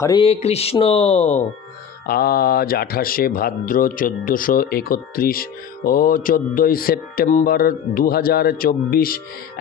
হরে কৃষ্ণ। আজ 28শে ভাদ্র 1431 ও 14ই সেপ্টেম্বর 2024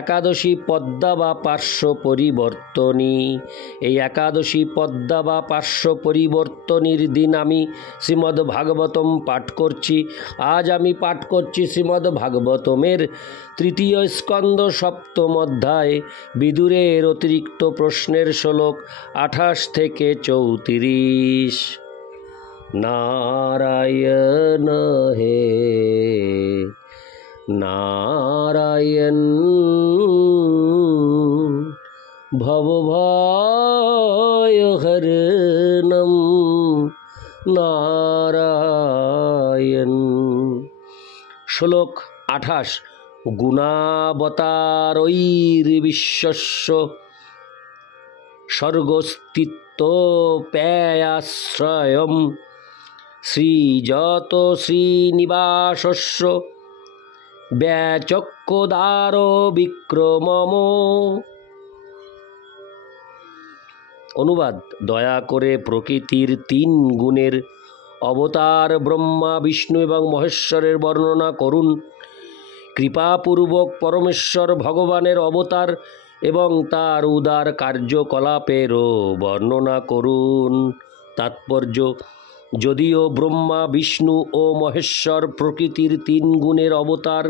একাদশী পদ্মা বা পার্শ্ব পরিবর্তনী। এই একাদশী পদ্মা বা পার্শ্ব পরিবর্তনীর দিন আমি শ্রীমদ্ ভাগবতম পাঠ করছি। আজ আমি পাঠ করছি শ্রীমদ্ ভাগবতমের তৃতীয় স্কন্দ সপ্তম অধ্যায় বিদুরের অতিরিক্ত প্রশ্নের শ্লোক 28 থেকে 34। नारायण हे नारायण भवभयहरणं नारायण। শ্লোক 28। গুণাবতারৈর্বিশ্বস্য স্বর্গস্থিতোপ্যয়াশ্রয়म् শ্রীযত শ্রীনিবাসস্য ব্যাচক্যোদারো বিক্রমম। অনুবাদ: দয়া করে প্রকৃতির 3 গুণের অবতার ব্রহ্মা, বিষ্ণু এবং মহেশ্বরের বর্ণনা করুন। কৃপাপূর্বক পরমেশ্বর ভগবানের অবতার এবং তার উদার কার্যকলাপেরও বর্ণনা করুন। তাৎপর্য: যদিও ব্রহ্মা, বিষ্ণু ও মহেশ্বর প্রকৃতির 3 গুণের অবতার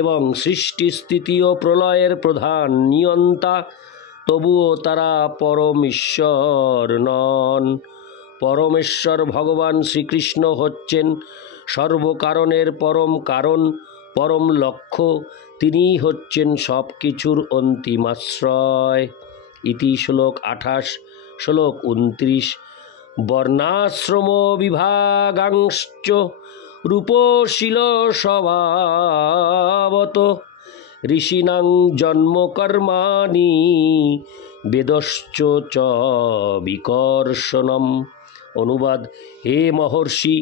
এবং সৃষ্টি, স্থিতি ও প্রলয়ের প্রধান নিয়ন্তা, তবুও তারা পরম ঈশ্বর নন। পরমেশ্বর ভগবান শ্রীকৃষ্ণ হচ্ছেন সর্বকারণের পরম কারণ, পরম লক্ষ্য। তিনিই হচ্ছেন সব কিছুর অন্তিমাশ্রয়। ইতি শ্লোক 28। শ্লোক 29। বর্ণাশ্রম বিভাগাংশ্চ রূপশীল স্বভাবত ঋষীণাং জন্মকর্মাণি বেদশ্চ চ বিকর্ষণম। অনুবাদ: হে মহর্ষি,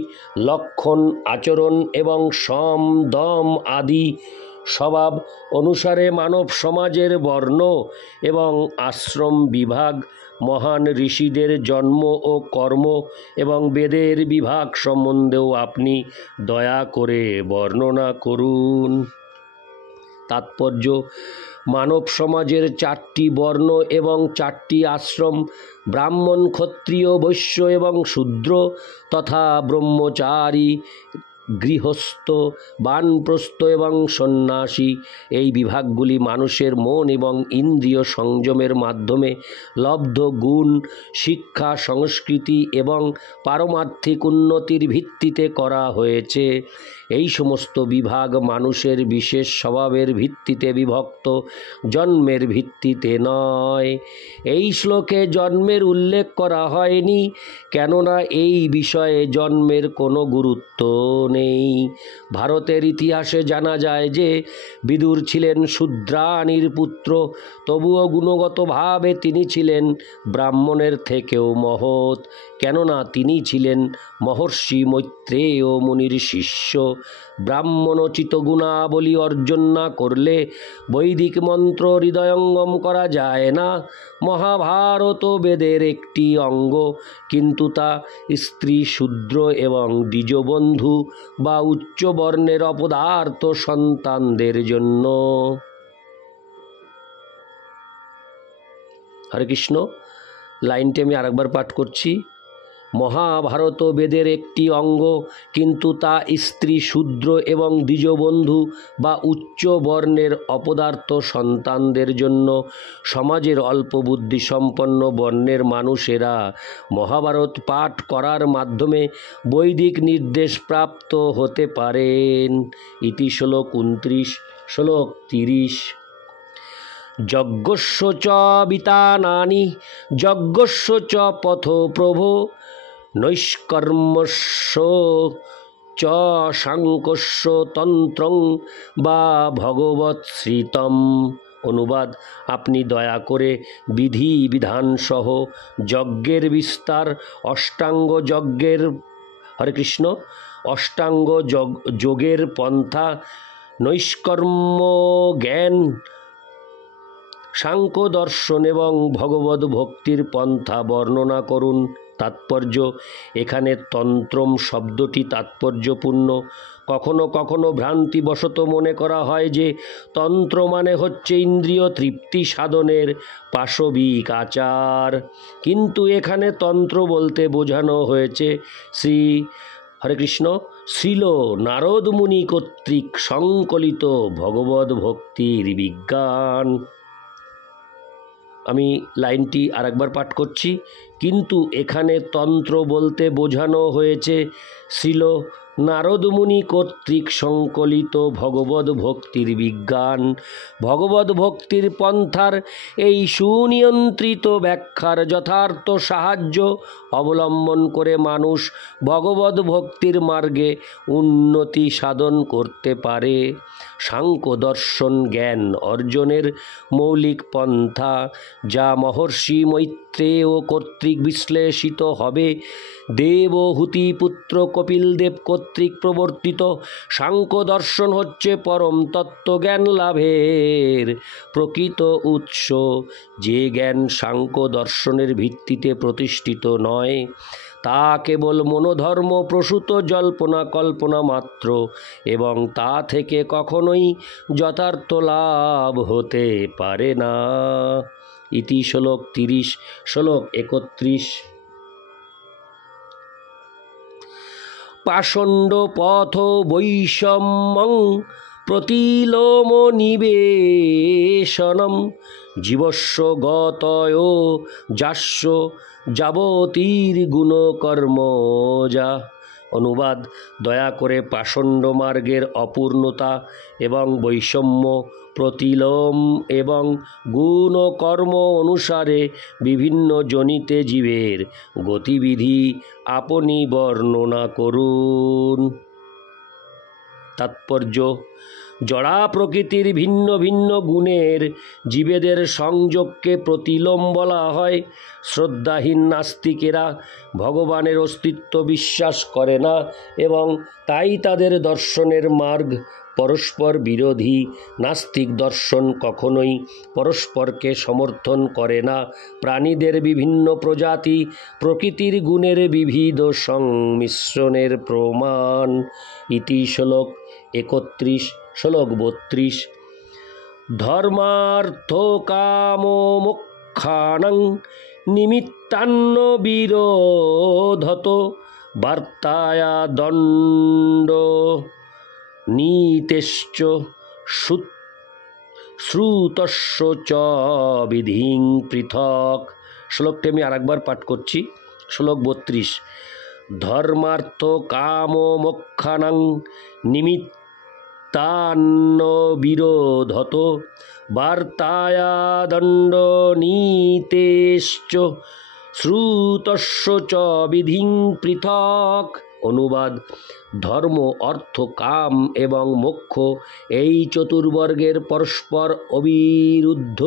লক্ষণ, আচরণ এবং সম দম আদি স্বভাব অনুসারে মানব সমাজের বর্ণ এবং আশ্রম বিভাগ, মহান ঋষিদের জন্ম ও কর্ম এবং বেদের বিভাগ সম্বন্ধেও আপনি দয়া করে বর্ণনা করুন। তাৎপর্য: মানব সমাজের 4টি বর্ণ এবং 4টি আশ্রম, ব্রাহ্মণ, ক্ষত্রিয়, বৈশ্য এবং শূদ্র তথা ব্রহ্মচারী, গৃহস্থ, বানপ্রস্থ এবং সন্ন্যাসী। এই বিভাগগুলি মানুষের মন এবং ইন্দ্রিয় সংযমের মাধ্যমে লব্ধ গুণ, শিক্ষা, সংস্কৃতি এবং পারমার্থিক উন্নতির ভিত্তিতে করা হয়েছে। এই সমস্ত বিভাগ মানুষের বিশেষ স্বভাবের ভিত্তিতে বিভক্ত, জন্মের ভিত্তিতে নয়। এই শ্লোকে জন্মের উল্লেখ করা হয়নি, কেননা এই বিষয়ে জন্মের কোনো গুরুত্ব নেই। ভারতের ইতিহাসে জানা যায় যে বিদুর ছিলেন শূদ্রাণীর পুত্র, তবুও গুণগতভাবে তিনি ছিলেন ব্রাহ্মণের থেকেও মহৎ, কেননা তিনি ছিলেন মহর্ষি মৈত্রেয় মুনির শিষ্য। ব্রাহ্মণোচিত গুণাবলী অর্জন না করলে বৈদিক মন্ত্র হৃদয়ঙ্গম করা যায় না। মহাভারত বেদের একটি অঙ্গ, কিন্তু তা স্ত্রী, শূদ্র এবং দ্বিজবন্ধু বা উচ্চ বর্ণের অপদার্থ সন্তানদের জন্য। হরে কৃষ্ণ। লাইনটি আমি আরেকবার পাঠ করছি। মহাভারত বেদের একটি অঙ্গ, কিন্তু তা স্ত্রী, শূদ্র এবং দ্বিজবন্ধু বা উচ্চ বর্ণের অপদার্থ সন্তানদের জন্য। সমাজের অল্প বুদ্ধিসম্পন্ন বর্ণের মানুষেরা মহাভারত পাঠ করার মাধ্যমে বৈদিক নির্দেশ প্রাপ্ত হতে পারেন। ইতি শ্লোক 29। শ্লোক 30। যজ্ঞস্য চ বিতানানি যজ্ঞস্য চ পথো প্রভো নৈষ্কর্ম্যস্য চ সাংকস্য তন্ত্রং বা ভগবৎশ্রিতম। অনুবাদ: আপনি দয়া করে বিধি বিধানসহ যজ্ঞের বিস্তার, অষ্টাঙ্গ যজ্ঞের হরে কৃষ্ণ অষ্টাঙ্গ যোগের পন্থা, নৈষ্কর্ম্য জ্ঞান সাংখ্য দর্শন এবং ভগবদ ভক্তির পন্থা বর্ণনা করুন। তাৎপর্য: এখানে তন্ত্রম শব্দটি তাৎপর্যপূর্ণ। কখনো কখনো ভ্রান্তিবশত মনে করা হয় যে তন্ত্র মানে হচ্ছে ইন্দ্রিয় তৃপ্তি সাধনের পাশবিক আচার, কিন্তু এখানে তন্ত্র বলতে বোঝানো হয়েছে শ্রী হরে কৃষ্ণ শ্রীল নারদ মুনি কর্তৃক সংকলিত ভগবদ ভক্তির বিজ্ঞান। আমি লাইনটি আরেকবার পাঠ করছি। কিন্তু এখানে তন্ত্র বলতে বোঝানো হয়েছে শ্রীল নারদমুনি কর্তৃক সংকলিত ভগবদ ভক্তির বিজ্ঞান। ভগবদ ভক্তির পন্থার এই সুনিয়ন্ত্রিত ব্যাখ্যার যথার্থ সাহায্য অবলম্বন করে মানুষ ভগবদ ভক্তির মার্গে উন্নতি সাধন করতে পারে। সাংখ্য দর্শন জ্ঞান অর্জনের মৌলিক পন্থা, যা মহর্ষি মৈত্রেয় কর্তৃক বিশ্লেষিত হবে। দেবহূতি পুত্র কপিলদেব কর্তৃক প্রবর্তিত সাংখ্য দর্শন হচ্ছে পরম তত্ত্বজ্ঞান লাভের প্রকৃত উৎস। যে জ্ঞান সাংখ্য দর্শনের ভিত্তিতে প্রতিষ্ঠিত নয়, তা কেবল মনোধর্ম প্রসূত জল্পনা কল্পনা মাত্র, এবং তা থেকে কখনোই যথার্থ লাভ হতে পারে না। ইতি শ্লোক 30। শ্লোক 31। পাষণ্ড পথ বৈষম্যং প্রতিলোম নিবেশনম জীবস্য গতয় যাস্য যাবতীর গুণকর্মজা। অনুবাদ: দয়া করে পাষণ্ড মার্গের অপূর্ণতা এবং বৈষম্য, প্রতিলোম এবং গুণ ও কর্ম অনুসারে বিভিন্ন জনিতে জীবের গতিবিধি আপনি বর্ণনা করুন। তাৎপর্য: জড়া প্রকৃতির ভিন্ন ভিন্ন গুণের জীবেদের সংযোগকে প্রতিলোম বলা হয়। শ্রদ্ধাহীন নাস্তিকেরা ভগবানের অস্তিত্ব বিশ্বাস করে না এবং তাই তাদের দর্শনের মার্গ পরস্পর বিরোধী। নাস্তিক দর্শন কখনোই পরস্পরকে সমর্থন করে না। প্রাণীদের বিভিন্ন প্রজাতি প্রকৃতির গুণের বিবিধ সংমিশ্রণের প্রমাণ। ইতি শ্লোক 31। শ্লোক 32। ধর্মার্থ কাম মোক্ষাণং নিমিত্তান্ন বিরোধত বার্তায়া দণ্ড নীতেশ্চ শ্রুতস্য চ বিধিং পৃথক। শ্লোকটি আমি আরেকবার পাঠ করছি। শ্লোক 32। ধর্মার্থ কাম মোক্ষাণং নিমিত্তান্ন বিরোধত বার্তায়া দণ্ড নীতেশ্চ শ্রুতস্য চ বিধিং পৃথক। অনুবাদ: ধর্ম, অর্থ, কাম এবং মোক্ষ এই চতুর্বর্গের পরস্পর অবিরুদ্ধ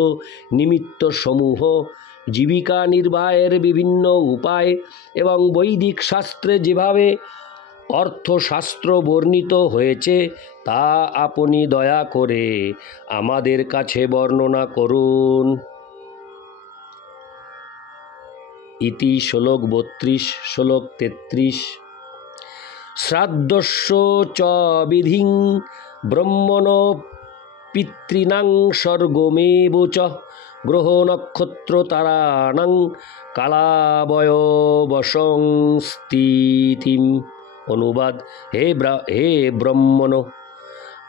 নিমিত্ত সমূহ জীবিকা নির্বাহের বিভিন্ন উপায় এবং বৈদিক শাস্ত্রে যেভাবে অর্থশাস্ত্র বর্ণিত হয়েছে তা আপনি দয়া করে আমাদের কাছে বর্ণনা করুন। ইতি শ্লোক 32। শ্লোক 33। শ্রাদ্ধস্য চ বিধিং ব্রহ্মণ পিতॄণাং স্বর্গমেব চ গ্রহ নক্ষত্র তারাণাং কালাবয়বসংস্থিতিম। অনুবাদ: হে ব্রহ্মণ,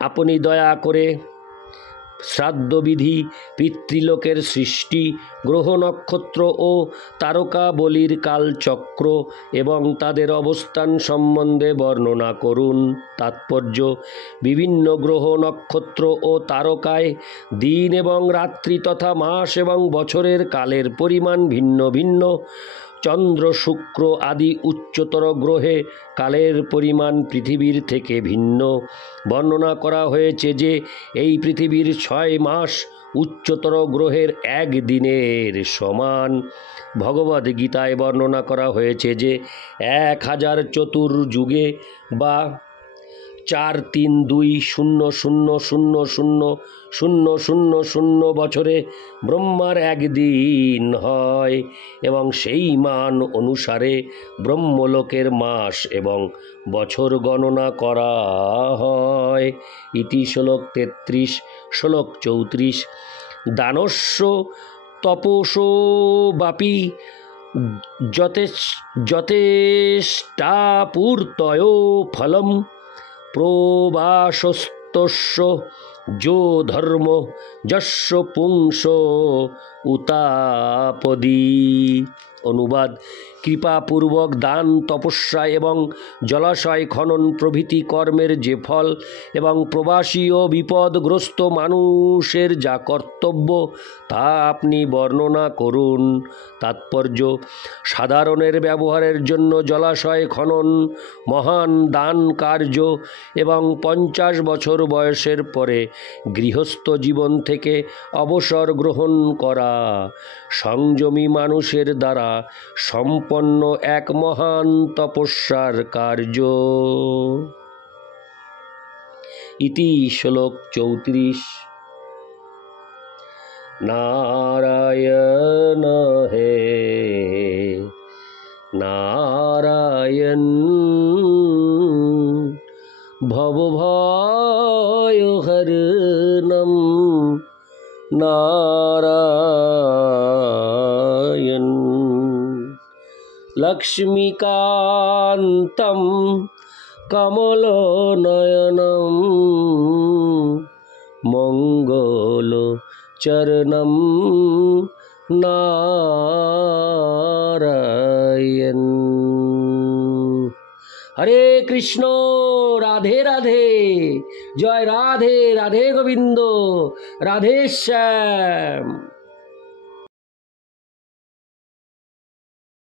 আপনি দয়া করে শ্রাদ্ধবিধি, পিতৃলোকের সৃষ্টি, গ্রহ নক্ষত্র ও তারকাবলীর কালচক্র এবং তাদের অবস্থান সম্বন্ধে বর্ণনা করুন। তাৎপর্য: বিভিন্ন গ্রহ নক্ষত্র ও তারকায় দিন এবং রাত্রি তথা মাস এবং বছরের কালের পরিমাণ ভিন্ন ভিন্ন। চন্দ্র, শুক্র আদি উচ্চতর গ্রহে কালের পরিমাণ পৃথিবীর থেকে ভিন্ন। বর্ণনা করা হয়েছে যে এই পৃথিবীর 6 মাস উচ্চতর গ্রহের 1 দিনের সমান। ভগবদ গীতায় বর্ণনা করা হয়েছে যে 1000 চতুর্যুগে বা 4320000 0,0,0 বছরে ব্রহ্মার একদিন হয় এবং সেই মান অনুসারে ব্রহ্মলোকের মাস এবং বছর গণনা করা হয়। ইতি শ্লোক 33। শ্লোক 34। দানস্য তপসো বাপি যথেষ্টাপূর্তয় ফলম প্রবাসস্তস্য যো ধর্ম যস্য পুংস উতাপদি। অনুবাদ: কৃপাপূর্বক দান, তপস্যা এবং জলাশয় খনন প্রভৃতি কর্মের যে ফল এবং প্রবাসী ও বিপদগ্রস্ত মানুষের যা কর্তব্য তা আপনি বর্ণনা করুন। তাৎপর্য: সাধারণের ব্যবহারের জন্য জলাশয় খনন মহান দান কার্য এবং 50 বছর বয়সের পরে গৃহস্থ জীবন থেকে অবসর গ্রহণ করা সংযমী মানুষের দ্বারা সম্পন্ন এক মহান তপস্যার কার্য। ইতি শ্লোক 34। নারায়ণ হে নারায়ণ ভবভয়হরণম নারায়ণ লক্ষ্মীকান্তম কমলনয়নম মঙ্গলচরণম নারায়ণ। হরে কৃষ্ণ, রাধে রাধে, জয় রাধে, রাধে গোবিন্দ, রাধে শ্যাম।